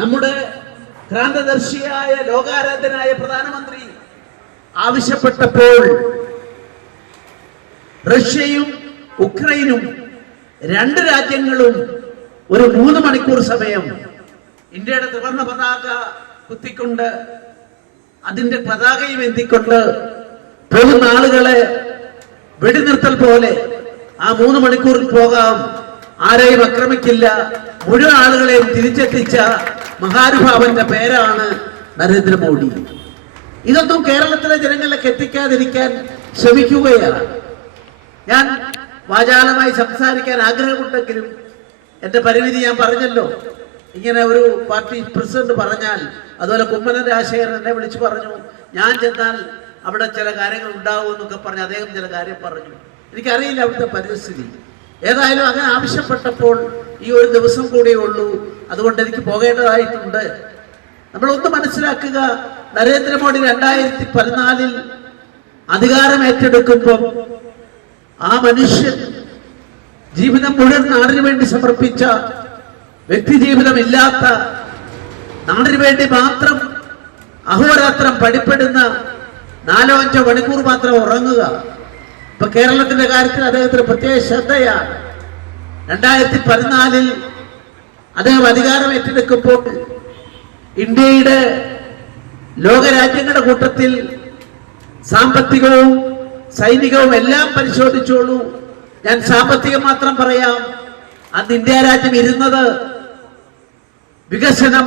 നമ്മുടെ ക്രാന്തദർശിയായ ലോകാരാധനായ പ്രധാനമന്ത്രി ആവശ്യപ്പെട്ടപ്പോൾ റഷ്യയും ഉക്രൈനും രണ്ട് രാജ്യങ്ങളും ഒരു 3 മണിക്കൂർ സമയം ഇന്ത്യയുടെ ത്രിവർണ്ണ പതാക കുത്തിക്കൊണ്ട് അതിന്റെ പതാകയും എന്തിക്കൊണ്ട് പോകുന്ന ആളുകളെ വെടിനിർത്തൽ പോലെ ആ 3 മണിക്കൂറിൽ പോകാം, ആരെയും ആക്രമിക്കില്ല, മുഴുവൻ ആളുകളെയും തിരിച്ചെത്തിച്ച മഹാനുഭാവന്റെ പേരാണ് നരേന്ദ്രമോദി. ഇതൊന്നും കേരളത്തിലെ ജനങ്ങളിലേക്ക് എത്തിക്കാതിരിക്കാൻ ശ്രമിക്കുകയാണ്. ഞാൻ വാചാലമായി സംസാരിക്കാൻ ആഗ്രഹമുണ്ടെങ്കിലും എന്റെ പരിമിതി ഞാൻ പറഞ്ഞല്ലോ. ഇങ്ങനെ ഒരു പാർട്ടി പ്രസിഡന്റ് പറഞ്ഞാൽ, അതുപോലെ കുമ്മനം രാജശേഖരൻ എന്നെ വിളിച്ചു പറഞ്ഞു, ഞാൻ ചെന്നാൽ അവിടെ ചില കാര്യങ്ങൾ ഉണ്ടാവും എന്നൊക്കെ പറഞ്ഞ് അദ്ദേഹം ചില കാര്യം പറഞ്ഞു. എനിക്കറിയില്ല അവിടുത്തെ പരിസ്ഥിതി. ഏതായാലും അങ്ങനെ ആവശ്യപ്പെട്ടപ്പോൾ ഈ ഒരു ദിവസം കൂടിയേ ഉള്ളൂ, അതുകൊണ്ട് എനിക്ക് പോകേണ്ടതായിട്ടുണ്ട്. നമ്മളൊന്ന് മനസ്സിലാക്കുക, നരേന്ദ്രമോദി 2014 അധികാരം ഏറ്റെടുക്കുമ്പോൾ ആ മനുഷ്യൻ ജീവിതം മുഴുവൻ നാടിനു വേണ്ടി സമർപ്പിച്ച, വ്യക്തി ജീവിതമില്ലാത്ത, നാടിനു വേണ്ടി മാത്രം അഹോരാത്രം പടിപ്പെടുന്ന 4-5 മണിക്കൂർ മാത്രം ഉറങ്ങുക. ഇപ്പൊ കേരളത്തിന്റെ കാര്യത്തിൽ അദ്ദേഹത്തിന് പ്രത്യേക ശ്രദ്ധയാണ്. 2014 അദ്ദേഹം അധികാരം ഏറ്റെടുക്കുമ്പോൾ ഇന്ത്യയുടെ ലോകരാജ്യങ്ങളുടെ കൂട്ടത്തിൽ സാമ്പത്തികവും സൈനികവും എല്ലാം പരിശോധിച്ചോളൂ. ഞാൻ സാമ്പത്തികം മാത്രം പറയാം. അന്ന് ഇന്ത്യ രാജ്യം ഇരുന്നത് വികസനം,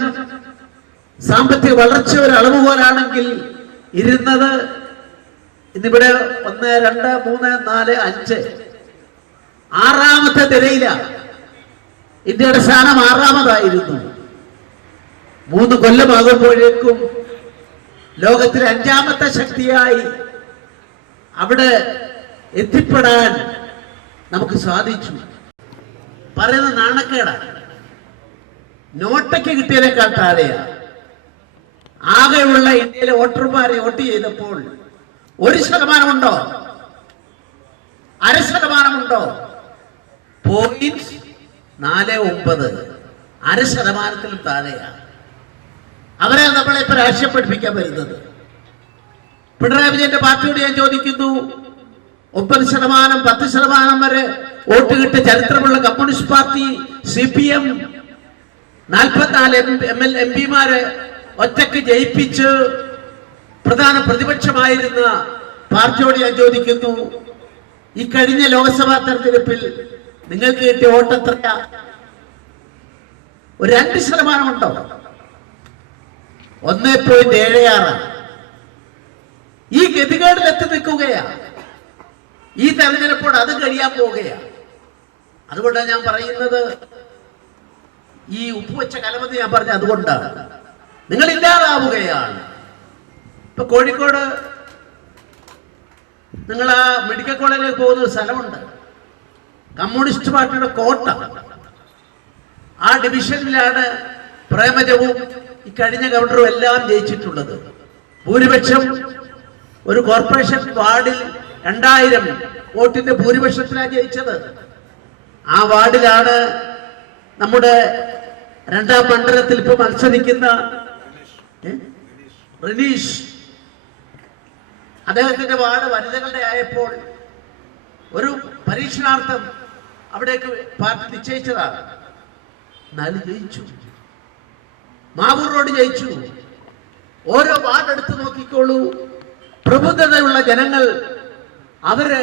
സാമ്പത്തിക വളർച്ച ഒരു അളവുകോലാണെങ്കിൽ ഇരുന്നത് ഇന്നിവിടെ 1, 2, 3, 4, 5 6ാമത്തെ നിലയിലാണ്. ഇന്ത്യയുടെ സ്ഥാനം 6ാമതായിരുന്നു. 3 കൊല്ലമാകുമ്പോഴേക്കും ലോകത്തിലെ 5ാമത്തെ ശക്തിയായി അവിടെ എത്തിപ്പെടാൻ നമുക്ക് സാധിച്ചു. പറയുന്ന നാണക്കേടാണ്. നോട്ടയ്ക്ക് കിട്ടിയതിനേക്കാൾ താഴെയാണ്. ആകെയുള്ള ഇന്ത്യയിലെ വോട്ടർമാരെ വോട്ട് ചെയ്തപ്പോൾ 1% ഉണ്ടോ? 0.5% 0.49, 0.5%-ലും താഴെയാണ്. അവരെ നമ്മളെ ഇപ്പൊ രാഷ്ട്രീയം പഠിപ്പിക്കാൻ വരുന്നത്. പിണറായി വിജയന്റെ പാർട്ടിയോട് ഞാൻ ചോദിക്കുന്നു, 9%, 10% വരെ വോട്ട് കിട്ടിയ ചരിത്രമുള്ള കമ്മ്യൂണിസ്റ്റ് പാർട്ടി CPM 44 MP-മാരെ ഒറ്റയ്ക്ക് ജയിപ്പിച്ച് പ്രധാന പ്രതിപക്ഷമായിരുന്ന പാർട്ടിയോട് ഞാൻ ചോദിക്കുന്നു, ഈ കഴിഞ്ഞ ലോക്സഭാ തെരഞ്ഞെടുപ്പിൽ നിങ്ങൾക്ക് കിട്ടിയ വോട്ട് എത്രയാ? ഒരു 2% ഉണ്ടോ? 1.76. ഈ ഗതികേടിൽ എത്തി നിൽക്കുകയാണ്. ഈ തെരഞ്ഞെടുപ്പോട് അത് കഴിയാൻ പോവുകയാണ്. അതുകൊണ്ടാണ് ഞാൻ പറയുന്നത്, ഈ ഉപ്പുവെച്ച കലമതി ഞാൻ പറഞ്ഞ അതുകൊണ്ടാണ്. നിങ്ങൾ ഇല്ലാതാവുകയാണ്. ഇപ്പൊ കോഴിക്കോട് നിങ്ങൾ ആ മെഡിക്കൽ കോളേജിൽ പോകുന്ന ഒരു സ്ഥലമുണ്ട്, കമ്മ്യൂണിസ്റ്റ് പാർട്ടിയുടെ കോട്ട. ആ ഡിവിഷനിലാണ് പ്രേമജവും ഈ കഴിഞ്ഞ ഗവർണറും എല്ലാം ജയിച്ചിട്ടുള്ളത്. ഭൂരിപക്ഷം ഒരു കോർപ്പറേഷൻ വാർഡിൽ 2000 വോട്ടിന്റെ ഭൂരിപക്ഷത്തിലാണ് ജയിച്ചത്. ആ വാർഡിലാണ് നമ്മുടെ 2ാം മണ്ഡലത്തിൽ ഇപ്പൊ മത്സരിക്കുന്ന റിനീഷ്. അദ്ദേഹത്തിന്റെ വാർഡ് വനിതകളുടെ ആയപ്പോൾ ഒരു പരീക്ഷണാർത്ഥം അവിടേക്ക് പാർട്ടി നിശ്ചയിച്ചതാണ്. 4 ജയിച്ചു. മാവൂർ റോഡ് ജയിച്ചു. ഓരോ വാർഡ് എടുത്ത് നോക്കിക്കോളൂ. പ്രബുദ്ധതയുള്ള ജനങ്ങൾ അവര്